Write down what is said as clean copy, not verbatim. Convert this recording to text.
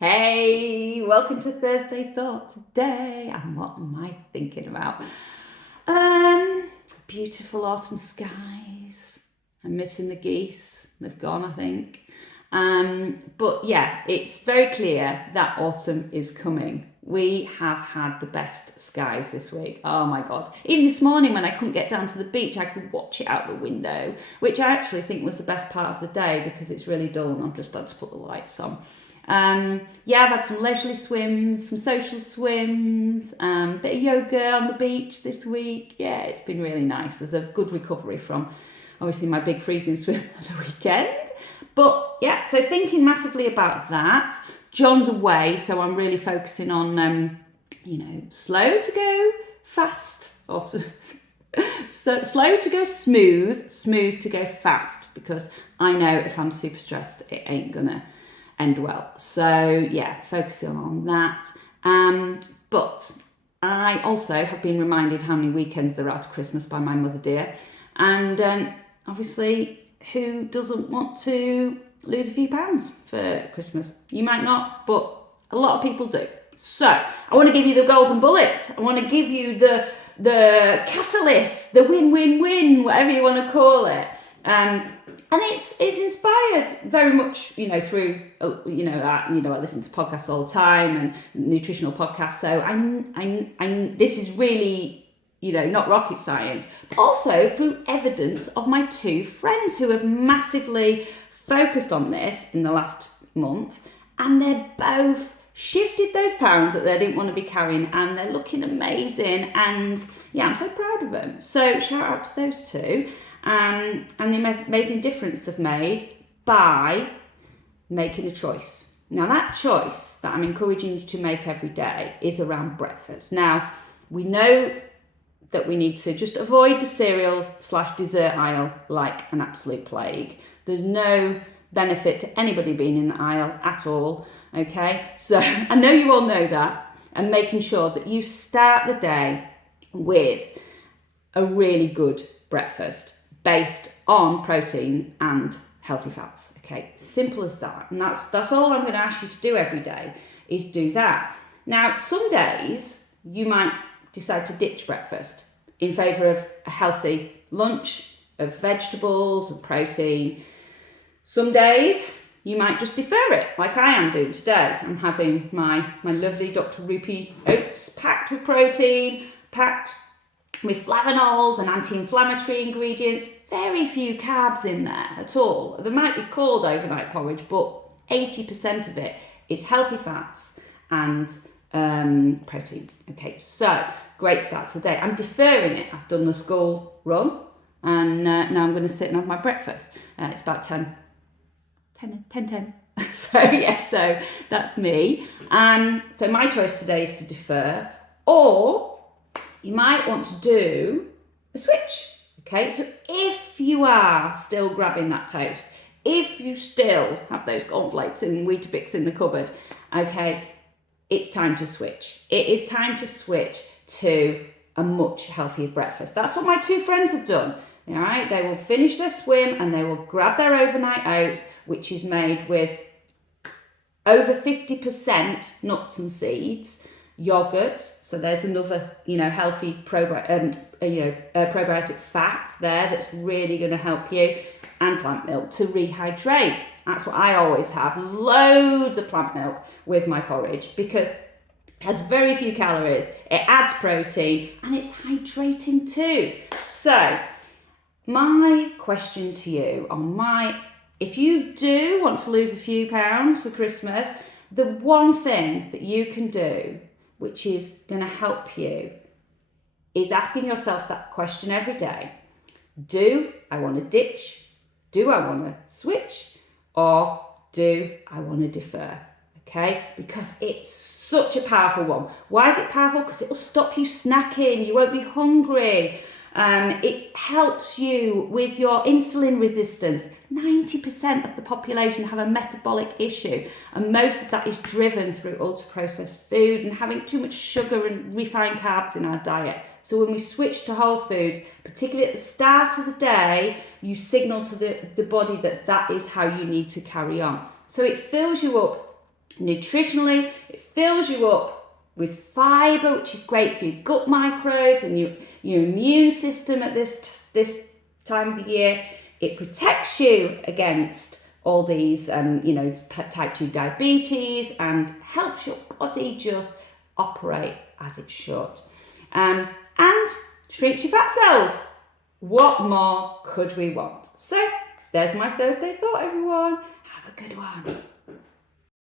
Hey, welcome to Thursday Thought today. And what am I thinking about? Beautiful autumn skies. I'm missing the geese. They've gone, I think. But yeah, it's very clear that autumn is coming. We have had the best skies this week. Oh my God. Even this morning when I couldn't get down to the beach, I could watch it out the window, which I actually think was the best part of the day because it's really dull and I've just had to put the lights on. Yeah, I've had some leisurely swims, some social swims, bit of yoga on the beach this week. Yeah, it's been really nice. There's a good recovery from obviously my big freezing swim at the weekend. But yeah, so thinking massively about that. John's away, so I'm really focusing on, slow to go fast, or so slow to go smooth, smooth to go fast, because I know if I'm super stressed, it ain't gonna end well. So yeah, focusing on that. But I also have been reminded how many weekends there are to Christmas by my mother dear, and obviously, who doesn't want to lose a few pounds for Christmas? You might not, but a lot of people do. So I want to give you the golden bullet. I want to give you the catalyst, the win-win-win, whatever you want to call it. And it's inspired very much, through, I listen to podcasts all the time and nutritional podcasts. So I this is really, not rocket science, but also through evidence of my two friends who have massively focused on this in the last month, and they're both shifted those pounds that they didn't want to be carrying, and they're looking amazing. And yeah, I'm so proud of them. So shout out to those two. And the amazing difference they've made by making a choice. Now, that choice that I'm encouraging you to make every day is around breakfast. Now, we know that we need to just avoid the cereal/dessert aisle like an absolute plague. There's no benefit to anybody being in the aisle at all, okay? So I know you all know that, and making sure that you start the day with a really good breakfast based on protein and healthy fats. Okay, simple as that. And that's all I'm going to ask you to do every day, is do that. Now, some days you might decide to ditch breakfast in favour of a healthy lunch of vegetables and protein. Some days you might just defer it, like I am doing today. I'm having my lovely Dr. Rupee oats, packed with protein, packed with flavonols and anti-inflammatory ingredients. Very few carbs in there at all. They might be called overnight porridge, but 80% of it is healthy fats and protein. Okay, so great start to the day. I'm deferring it. I've done the school run, and now I'm going to sit and have my breakfast. It's about 10. So yeah, so that's me. So my choice today is to defer, or you might want to do a switch. Okay, so if you are still grabbing that toast, if you still have those cornflakes and Weetabix in the cupboard, okay, it's time to switch. It is time to switch to a much healthier breakfast. That's what my two friends have done. All right, they will finish their swim and they will grab their overnight oats, which is made with over 50% nuts and seeds, yogurt, so there's another healthy probiotic fat there that's really going to help you, and plant milk to rehydrate. That's what I always have, loads of plant milk with my porridge, because it has very few calories, it adds protein, and it's hydrating too. So my question to you if you do want to lose a few pounds for Christmas, the one thing that you can do, which is going to help you, is asking yourself that question every day. Do I want to ditch? Do I want to switch? Or do I want to defer? Okay, because it's such a powerful one. Why is it powerful? Because it'll stop you snacking. You won't be hungry. It helps you with your insulin resistance. 90% of the population have a metabolic issue, and most of that is driven through ultra-processed food and having too much sugar and refined carbs in our diet. So when we switch to whole foods, particularly at the start of the day, you signal to the body that is how you need to carry on. So it fills you up Nutritionally, it fills you up with fibre, which is great for your gut microbes and your immune system at this time of the year. It protects you against all these, type 2 diabetes, and helps your body just operate as it should. And shrinks your fat cells. What more could we want? So there's my Thursday thought, everyone. Have a good one.